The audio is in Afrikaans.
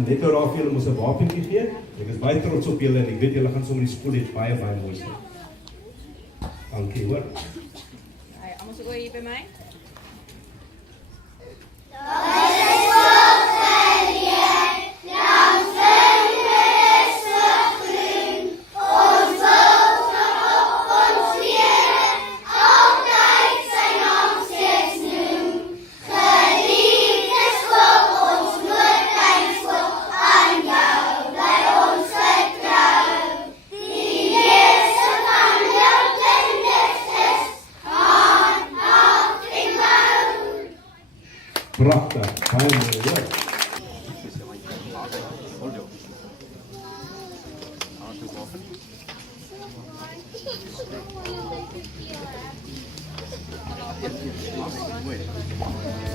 gaan net oor vir julle mos 'n wapentjie gee. Ek is baie trots op julle en ek weet julle gaan sommer die skool het baie mooi sien. Dankie hoor. Hey, allemaal zo hier bij mij. Prachtig, baie mooi hoor. Wait.